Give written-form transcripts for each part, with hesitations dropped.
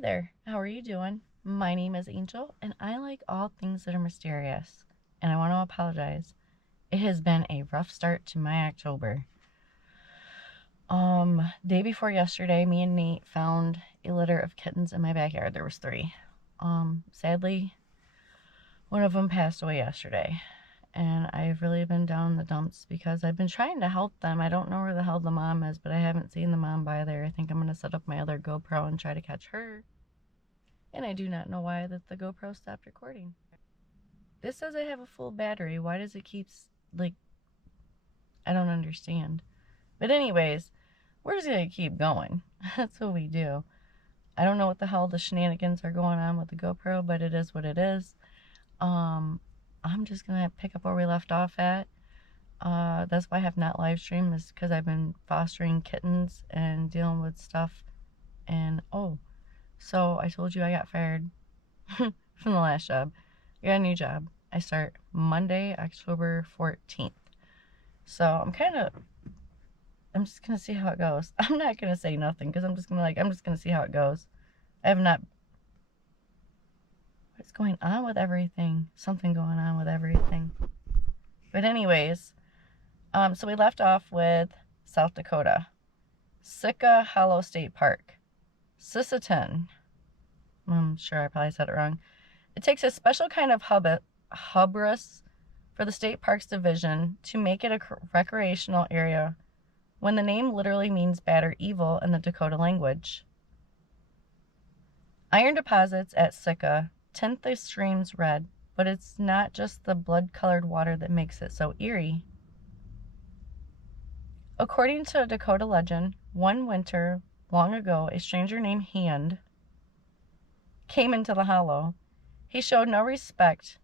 there, how are you doing? My name is Angel, and I like all things that are mysterious. And I want to apologize. It has been a rough start to my October. Day before yesterday, me and Nate found a litter of kittens in my backyard. There was 3. Sadly, one of them passed away yesterday. And I've really been down in the dumps because I've been trying to help them. I don't know where the hell the mom is, but I haven't seen the mom by there. I think I'm going to set up my other GoPro and try to catch her. And I do not know why that the GoPro stopped recording. This says I have a full battery. Why does it keep, I don't understand. But anyways, we're just going to keep going. That's what we do. I don't know what the hell the shenanigans are going on with the GoPro, but it is what it is. I'm just going to pick up where we left off at. That's why I have not live streamed, is because I've been fostering kittens and dealing with stuff. And, so I told you I got fired from the last job. I got a new job. I start Monday, October 14th. So I'm just going to see how it goes. I'm not going to say nothing because I'm just going to see how it goes. What's going on with everything? Something going on with everything. But anyways, so we left off with South Dakota. Sitka Hollow State Park. Sisseton. I'm sure I probably said it wrong. It takes a special kind of hubris for the State Parks Division to make it a recreational area when the name literally means bad or evil in the Dakota language. Iron deposits at Sitka tint the streams red, but it's not just the blood-colored water that makes it so eerie. According to a Dakota legend, one winter, long ago, a stranger named Hand came into the hollow. He showed no respect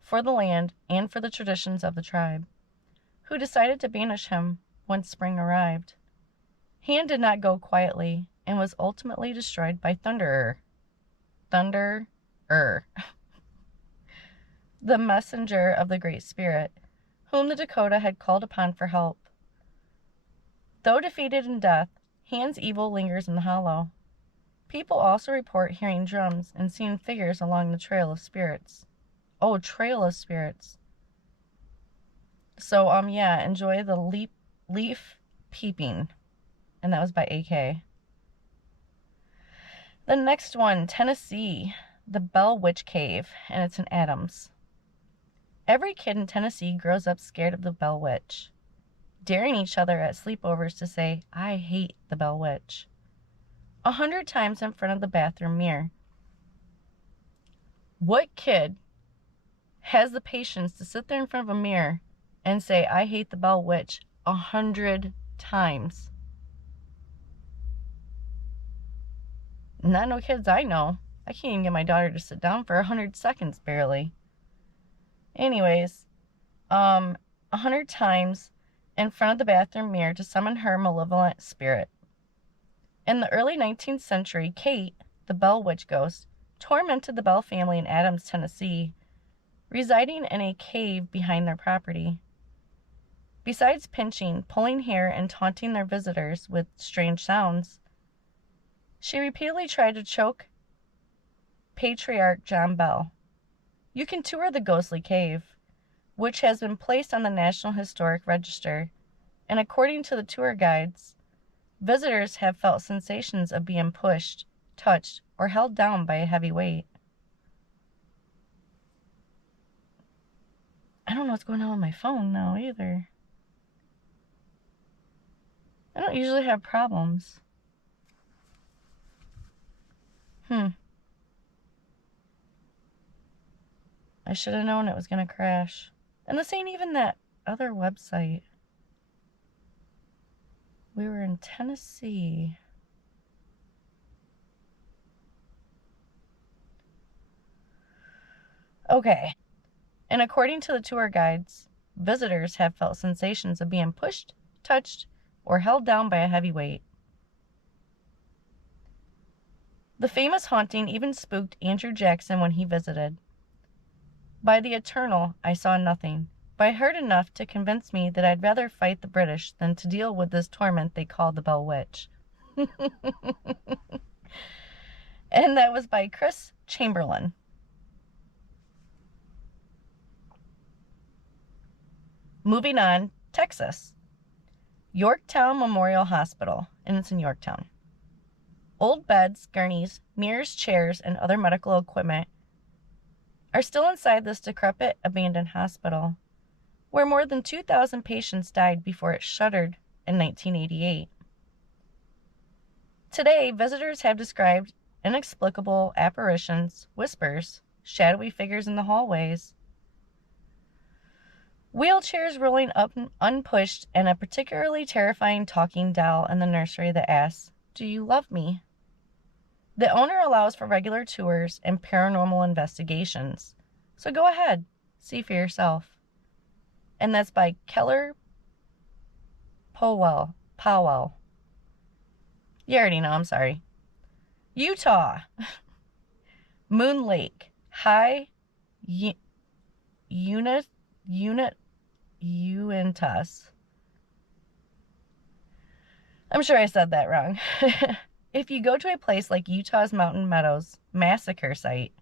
for the land and for the traditions of the tribe, who decided to banish him when spring arrived. Hand did not go quietly and was ultimately destroyed by Thunderer. The messenger of the Great Spirit, whom the Dakota had called upon for help. Though defeated in death, Hand's evil lingers in the hollow. People also report hearing drums and seeing figures along the Trail of Spirits. Oh, Trail of Spirits. So, enjoy the leaf peeping. And that was by AK. The next one, Tennessee, the Bell Witch Cave, and it's in Adams. Every kid in Tennessee grows up scared of the Bell Witch, daring each other at sleepovers to say, "I hate the Bell Witch," 100 times in front of the bathroom mirror. What kid has the patience to sit there in front of a mirror and say, "I hate the Bell Witch," 100 times? Not no kids I know. I can't even get my daughter to sit down for 100 seconds, barely. Anyways, 100 times in front of the bathroom mirror to summon her malevolent spirit. In the early 19th century, Kate, the Bell Witch ghost, tormented the Bell family in Adams, Tennessee, residing in a cave behind their property. Besides pinching, pulling hair, and taunting their visitors with strange sounds, she repeatedly tried to choke Patriarch John Bell. You can tour the ghostly cave, which has been placed on the National Historic Register, and according to the tour guides, visitors have felt sensations of being pushed, touched, or held down by a heavy weight. I don't know what's going on with my phone now either. I don't usually have problems. I should have known it was going to crash. And this ain't even that other website. We were in Tennessee. Okay. And according to the tour guides, visitors have felt sensations of being pushed, touched, or held down by a heavy weight. The famous haunting even spooked Andrew Jackson when he visited. By the eternal, I saw nothing, but I heard enough to convince me that I'd rather fight the British than to deal with this torment they call the Bell Witch. And that was by Chris Chamberlain. Moving on, Texas. Yorktown Memorial Hospital, and it's in Yorktown. Old beds, gurneys, mirrors, chairs, and other medical equipment are still inside this decrepit, abandoned hospital, where more than 2,000 patients died before it shuttered in 1988. Today, visitors have described inexplicable apparitions, whispers, shadowy figures in the hallways, wheelchairs rolling up unpushed, and a particularly terrifying talking doll in the nursery that asks, "Do you love me?" The owner allows for regular tours and paranormal investigations, so go ahead, see for yourself. And that's by Keller Powell. You already know, I'm sorry. Utah. Moon Lake. High Uintas. I'm sure I said that wrong. If you go to a place like Utah's Mountain Meadows massacre site,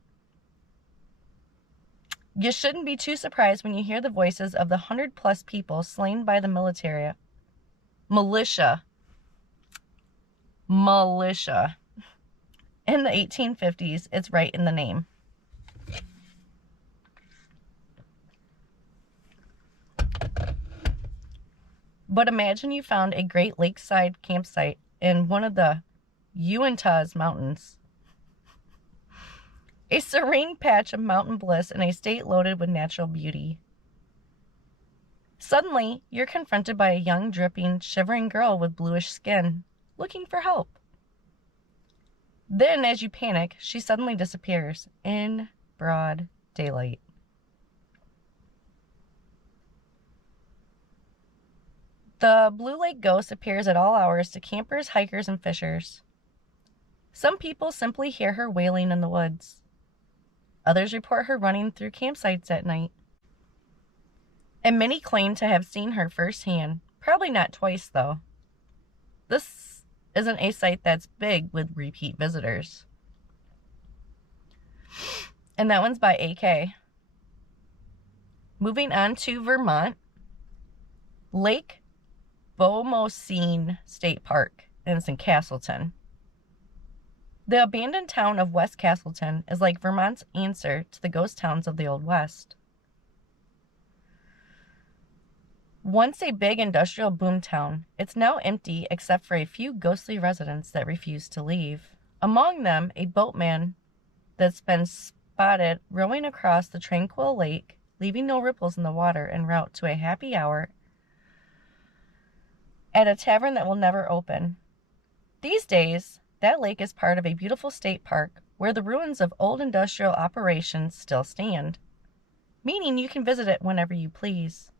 you shouldn't be too surprised when you hear the voices of the 100+ people slain by the militia in the 1850s. It's right in the name. But imagine you found a great lakeside campsite in one of the Uintas Mountains. A serene patch of mountain bliss in a state loaded with natural beauty. Suddenly, you're confronted by a young, dripping, shivering girl with bluish skin, looking for help. Then, as you panic, she suddenly disappears in broad daylight. The Blue Lake Ghost appears at all hours to campers, hikers, and fishers. Some people simply hear her wailing in the woods. Others report her running through campsites at night. And many claim to have seen her firsthand. Probably not twice, though. This isn't a site that's big with repeat visitors. And that one's by AK. Moving on to Vermont. Lake Beaumosine State Park, and it's in Castleton. The abandoned town of West Castleton is like Vermont's answer to the ghost towns of the Old West. Once a big industrial boomtown, it's now empty except for a few ghostly residents that refuse to leave. Among them, a boatman that's been spotted rowing across the tranquil lake, leaving no ripples in the water en route to a happy hour at a tavern that will never open. These days, that lake is part of a beautiful state park where the ruins of old industrial operations still stand, meaning you can visit it whenever you please.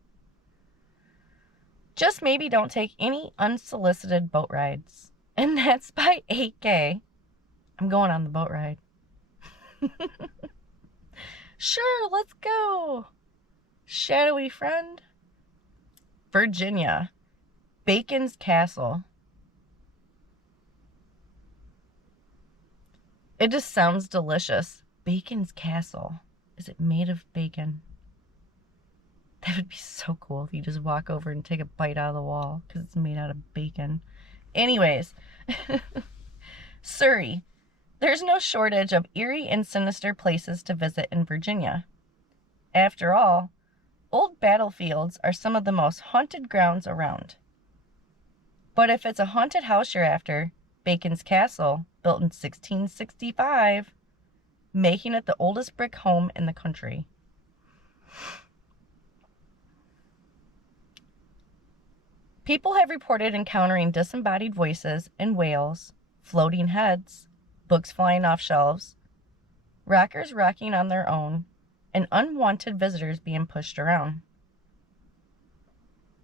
Just maybe don't take any unsolicited boat rides. And that's by 8K. I'm going on the boat ride. Sure, let's go. Shadowy friend. Virginia. Bacon's Castle. It just sounds delicious. Bacon's Castle. Is it made of bacon? That would be so cool if you just walk over and take a bite out of the wall because it's made out of bacon. Anyways, Surrey. There's no shortage of eerie and sinister places to visit in Virginia. After all, old battlefields are some of the most haunted grounds around. But if it's a haunted house you're after, Bacon's Castle, built in 1665, making it the oldest brick home in the country. People have reported encountering disembodied voices and wails, floating heads, books flying off shelves, rockers rocking on their own, and unwanted visitors being pushed around.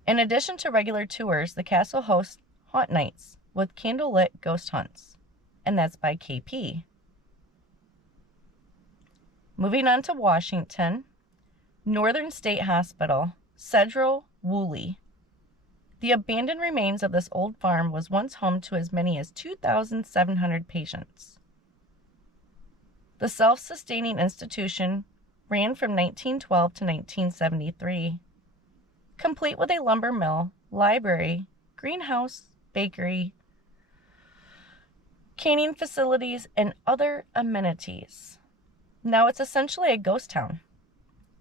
In addition to regular tours, the castle hosts haunt nights with candlelit ghost hunts, and that's by KP. Moving on to Washington, Northern State Hospital, Cedro Woolley. The abandoned remains of this old farm was once home to as many as 2,700 patients. The self-sustaining institution ran from 1912 to 1973, complete with a lumber mill, library, greenhouse, bakery, canning facilities, and other amenities. Now it's essentially a ghost town.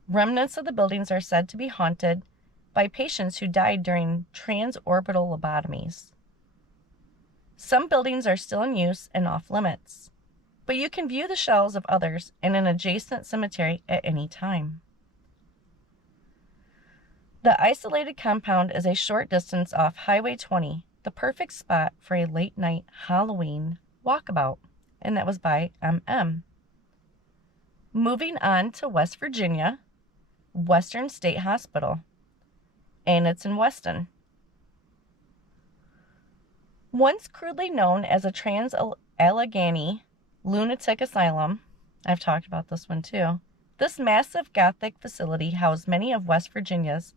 Remnants of the buildings are said to be haunted by patients who died during transorbital lobotomies. Some buildings are still in use and off limits, but you can view the shells of others in an adjacent cemetery at any time. The isolated compound is a short distance off Highway 20, the perfect spot for a late-night Halloween walkabout, and that was by MM. Moving on to West Virginia, Western State Hospital, and it's in Weston. Once crudely known as a Trans-Allegheny lunatic asylum, I've talked about this one too, this massive Gothic facility housed many of West Virginia's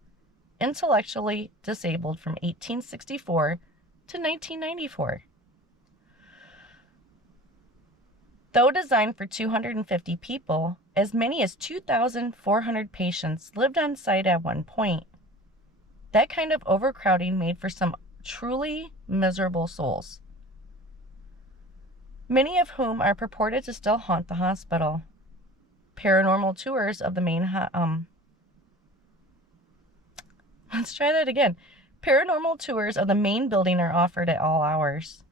intellectually disabled from 1864 to 1994. Though designed for 250 people, as many as 2,400 patients lived on site at one point. That kind of overcrowding made for some truly miserable souls, many of whom are purported to still haunt the hospital. Paranormal tours of the main let's try that again. Paranormal tours of the main building are offered at all hours.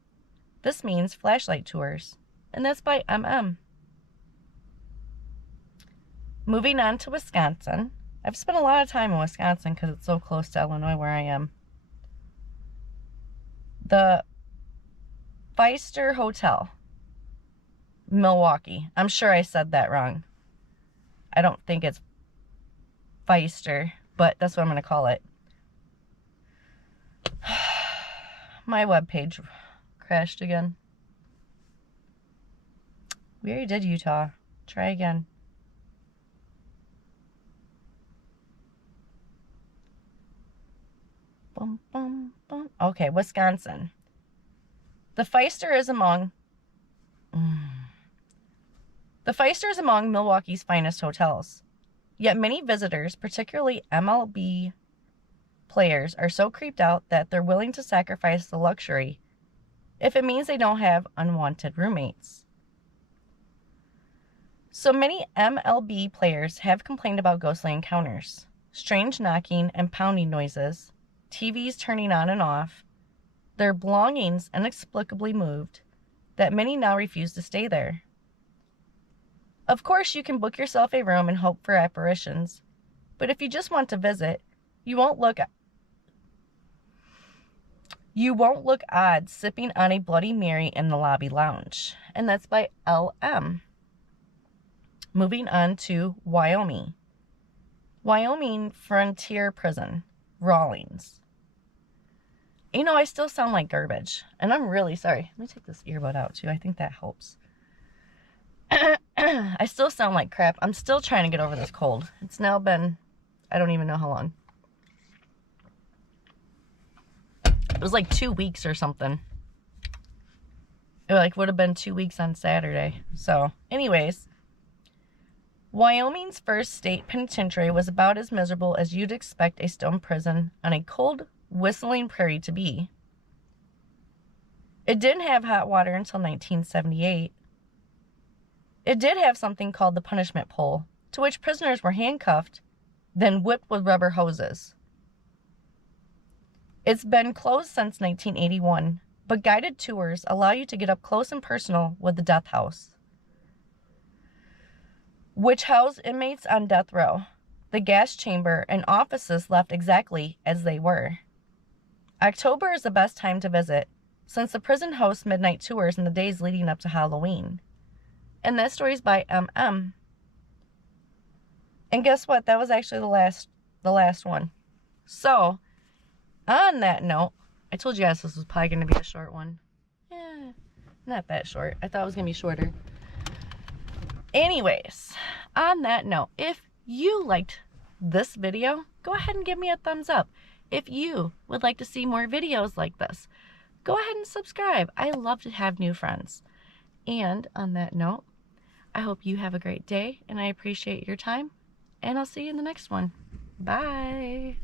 This means flashlight tours, and that's by MM. Moving on to Wisconsin. I've spent a lot of time in Wisconsin because it's so close to Illinois where I am. The Pfister Hotel, Milwaukee. I'm sure I said that wrong. I don't think it's Pfister, but that's what I'm going to call it. My webpage crashed again. We already did Utah. Try again. Bum, bum, bum. Okay, Wisconsin. The Pfister is among Milwaukee's finest hotels. Yet many visitors, particularly MLB players, are so creeped out that they're willing to sacrifice the luxury if it means they don't have unwanted roommates. So many MLB players have complained about ghostly encounters, strange knocking and pounding noises, TVs turning on and off, their belongings inexplicably moved, that many now refuse to stay there. Of course, you can book yourself a room and hope for apparitions, but if you just want to visit, you won't look odd sipping on a Bloody Mary in the lobby lounge. And that's by LM. Moving on to Wyoming. Wyoming Frontier Prison, Rawlings. You know, I still sound like garbage, and I'm really sorry. Let me take this earbud out too. I think that helps. I still sound like crap. I'm still trying to get over this cold. It's now been, I don't even know how long. It was like 2 weeks or something. It would have been 2 weeks on Saturday. So, anyways, Wyoming's first state penitentiary was about as miserable as you'd expect a stone prison on a cold, whistling prairie to be. It didn't have hot water until 1978. It did have something called the punishment pole, to which prisoners were handcuffed, then whipped with rubber hoses. It's been closed since 1981, but guided tours allow you to get up close and personal with the death house, which housed inmates on death row, the gas chamber, and offices left exactly as they were. October is the best time to visit, since the prison hosts midnight tours in the days leading up to Halloween. And that story's by MM. And guess what? That was actually the last one. So, on that note, I told you guys this was probably going to be a short one. Yeah, not that short. I thought it was going to be shorter. Anyways, on that note, if you liked this video, go ahead and give me a thumbs up. If you would like to see more videos like this, go ahead and subscribe. I love to have new friends. And on that note, I hope you have a great day, and I appreciate your time, and I'll see you in the next one. Bye.